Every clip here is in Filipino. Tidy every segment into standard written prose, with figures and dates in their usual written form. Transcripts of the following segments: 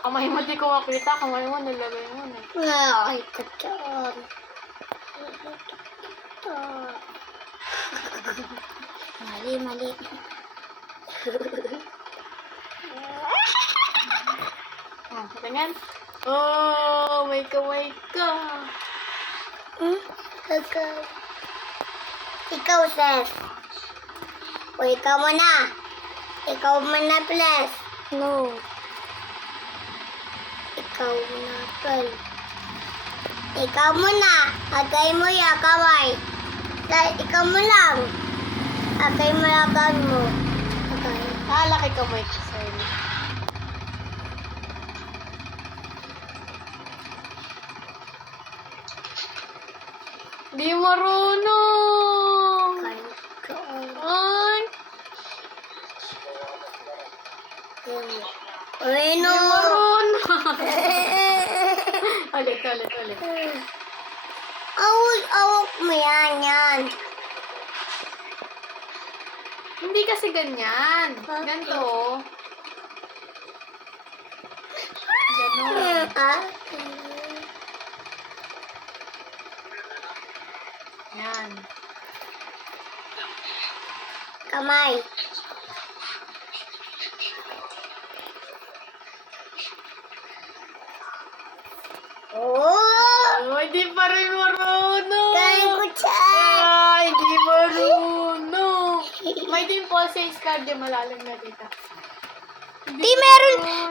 Kamay mo di ko makita. Kamay mo, nalagay mo na. Ay, katyan. Mali. Tingnan. Oh, may kamay ka. Ikaw, Seth. O, ikaw muna. Ikaw muna, please. No. Ikaw muna, please. Ikaw muna. Agay mo yung kamay. Ikaw mo lang. Agay mo yung kamay mo. Agay. Laki kamay ko sa'yo. Di marunong. Ay. Uy, Di no. marunong. Ulit. Awak mo yan. Hindi kasi ganyan. Ganito. Ganon. Yan. Kamay. Oh! Hindi pa rin marunong. Kain ko siya. Hindi marunong. May dimple sa card yung malalim na dito. Di,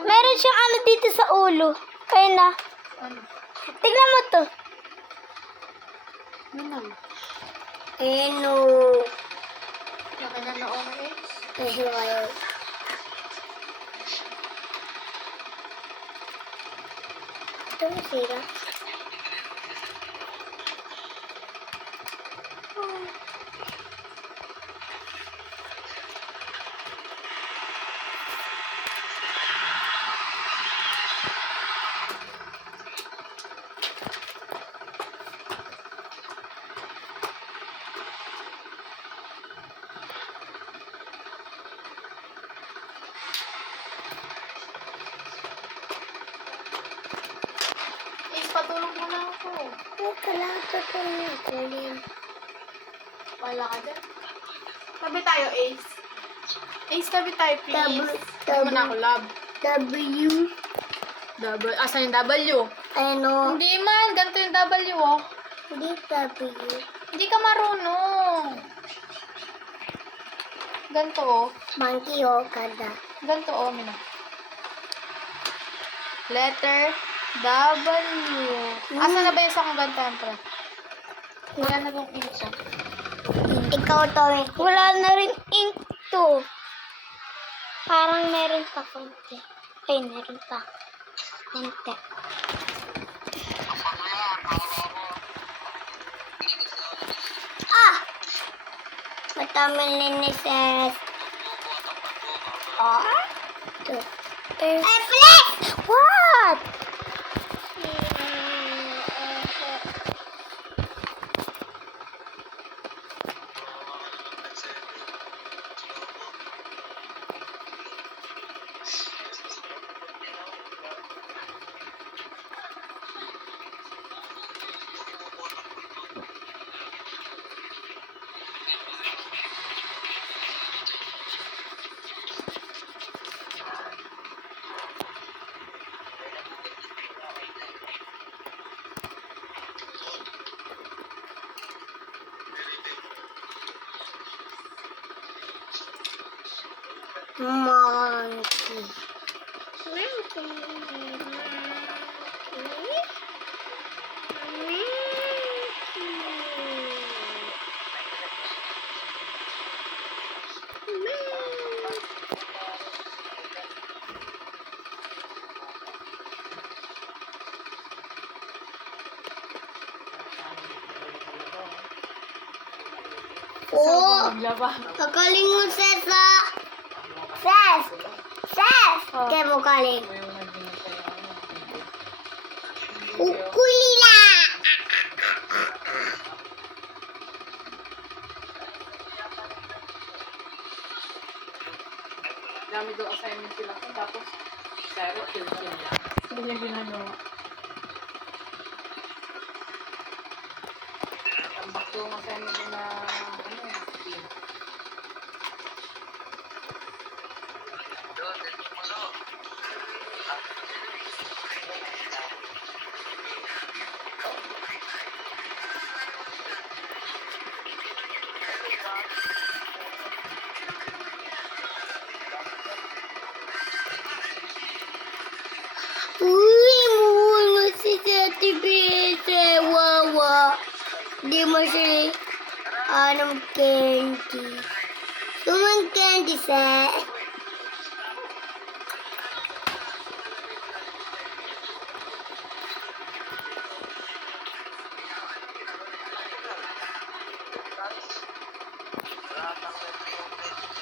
meron siyang ano dito sa ulo. Kaya na. Ano? Tignan mo to. Ano? Eno. Laki na noong eh. Ito masira. Patulog mo na ako. Kalata ko yung Wala ka dyan. Tabi tayo, Ace. Ace, tabi tayo, please. Tabi mo na ako, love. W. Asan yung W? Ano? Hindi man, ganito yung W, oh. Hindi W. Hindi ka marunong. Ganito, oh. Monkey o kada. Ganito, oh, mina. Letter W. Asan na ba yung sa kong ganito, pre? Wala na bang ink ko? Ikaw to. Wala na rin ink to. Parang meron pa konti. Ay, meron pa. Konti. Matamalinis. Ito. Ay, please! What? Monkey. Oh, kagaling mo, Sesa. Ses! Oh. Kaya mo galing. Ukulila! Dami daw assignment sila ko. Tapos, Sarah, chill-chill lang. Hindi niya ginagawa. Tambak daw ang assignment doon na, team. Uy, muna si Tati Bete. Wawa. Di mo siya anong candy. Sumang candy sa.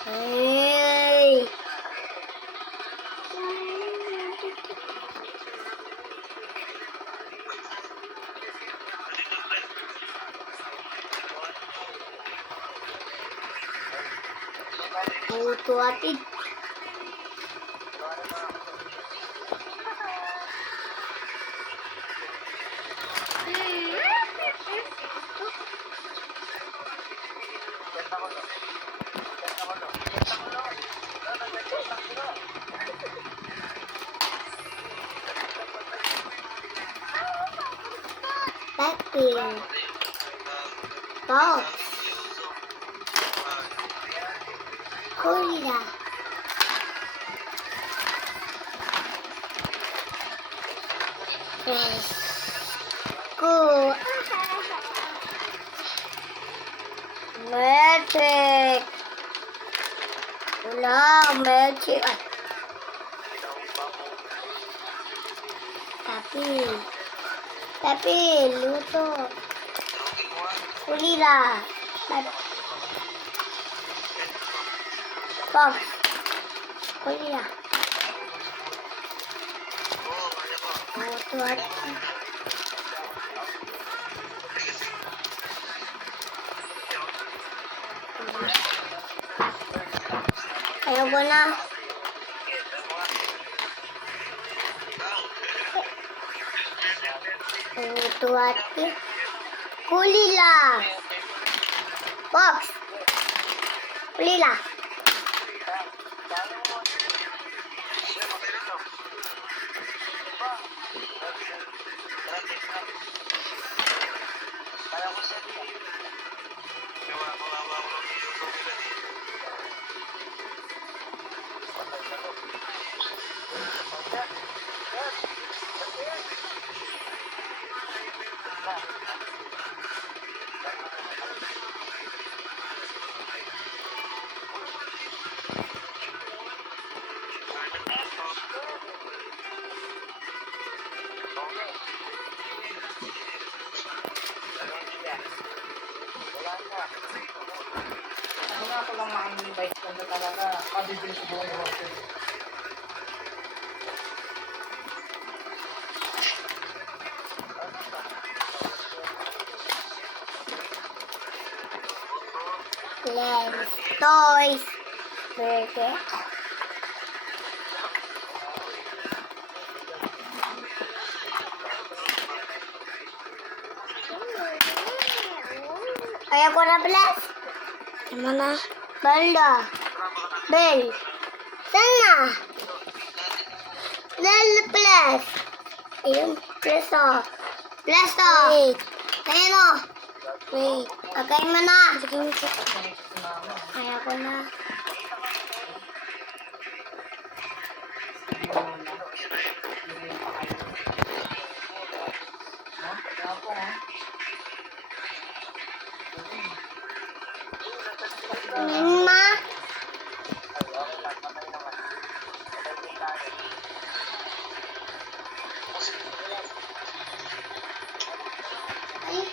Hey. Auto atid. Blackpink. Box. Korea. Yes. Go. Magic. Wala, magic. Ah. Tapi, luto. Kulila. Pop. Kulila. Luto at ayaw ko na. Luto at kulila. Box. Kulila. Ano nga ako lang maka-invite ko na talaga. Pabibili ko buong hotel. Lens. Toys. Burger. Ayaw ko na, Bless. Tama na. Banda. Bell. Saan na? Bell, Bless. Ayun, Bless o. Bless o. Wait. Ayun o. Wait. Agay mo na. Sige mo siya. Ayaw ko na. Ma. Ay.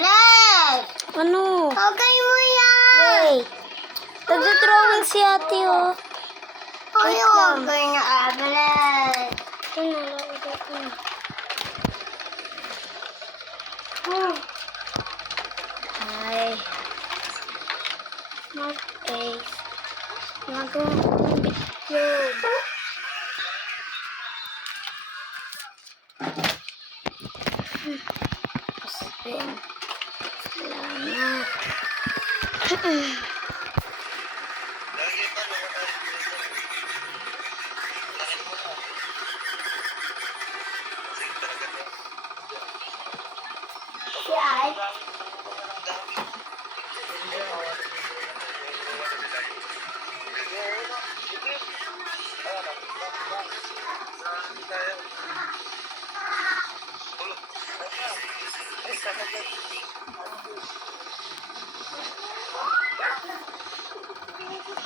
Fred! Ano? Okay mo yan! Wait. Nagdodrawing si ate, oh. Ay, okay na, Fred. Ito na, lalagay ko na. Ay. Mark Ace. Nagawa ko ng video. Spin. Salamat. Si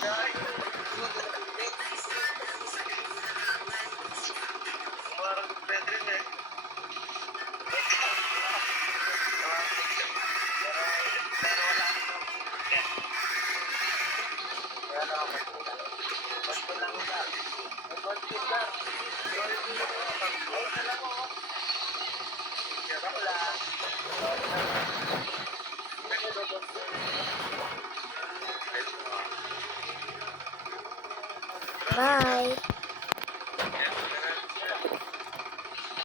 Ay.